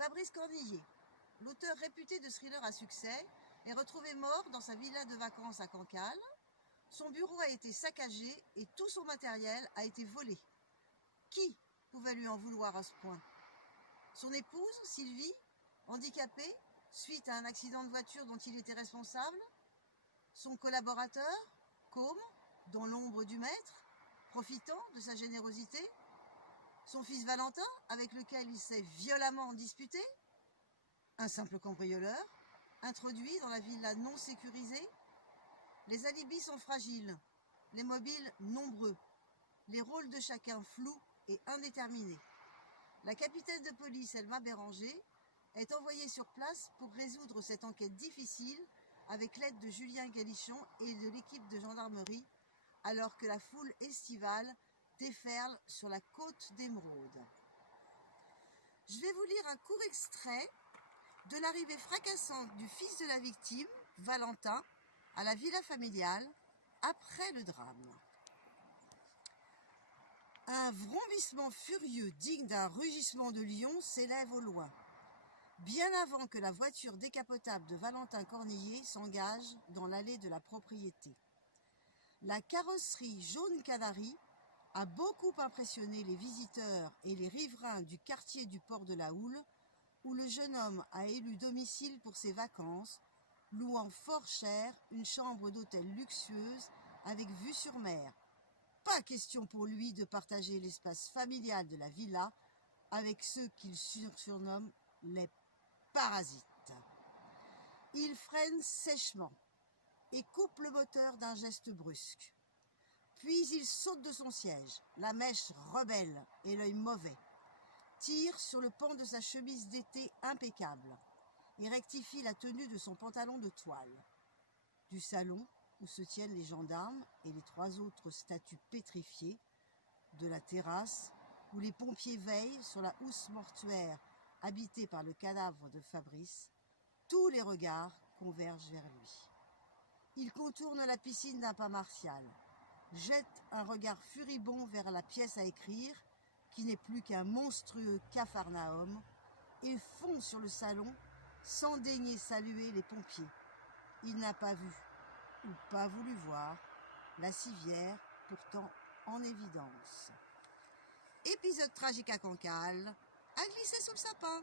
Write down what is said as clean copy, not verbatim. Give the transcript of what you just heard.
Fabrice Cornillier, l'auteur réputé de thrillers à succès, est retrouvé mort dans sa villa de vacances à Cancale. Son bureau a été saccagé et tout son matériel a été volé. Qui pouvait lui en vouloir à ce point? Son épouse, Sylvie, handicapée suite à un accident de voiture dont il était responsable? Son collaborateur, Côme, dans l'ombre du maître, profitant de sa générosité? Son fils Valentin, avec lequel il s'est violemment disputé? Un simple cambrioleur, introduit dans la villa non sécurisée? Les alibis sont fragiles, les mobiles nombreux, les rôles de chacun flous et indéterminés. La capitaine de police Elma Béranger est envoyée sur place pour résoudre cette enquête difficile avec l'aide de Julien Galichon et de l'équipe de gendarmerie, alors que la foule estivale déferle sur la côte d'Émeraude. Je vais vous lire un court extrait de l'arrivée fracassante du fils de la victime, Valentin, à la villa familiale après le drame. Un vrombissement furieux digne d'un rugissement de lion s'élève au loin, bien avant que la voiture décapotable de Valentin Cornillier s'engage dans l'allée de la propriété. La carrosserie jaune canari a beaucoup impressionné les visiteurs et les riverains du quartier du Port de la Houle, où le jeune homme a élu domicile pour ses vacances, louant fort cher une chambre d'hôtel luxueuse avec vue sur mer. Pas question pour lui de partager l'espace familial de la villa avec ceux qu'il surnomme les parasites. Il freine sèchement et coupe le moteur d'un geste brusque. Puis il saute de son siège, la mèche rebelle et l'œil mauvais, tire sur le pan de sa chemise d'été impeccable et rectifie la tenue de son pantalon de toile. Du salon où se tiennent les gendarmes et les 3 autres statues pétrifiées, de la terrasse où les pompiers veillent sur la housse mortuaire habitée par le cadavre de Fabrice, tous les regards convergent vers lui. Il contourne la piscine d'un pas martial, jette un regard furibond vers la pièce à écrire, qui n'est plus qu'un monstrueux capharnaüm, et fond sur le salon sans daigner saluer les pompiers. Il n'a pas vu, ou pas voulu voir, la civière pourtant en évidence. Épisode tragique à Cancale, à glisser sous le sapin.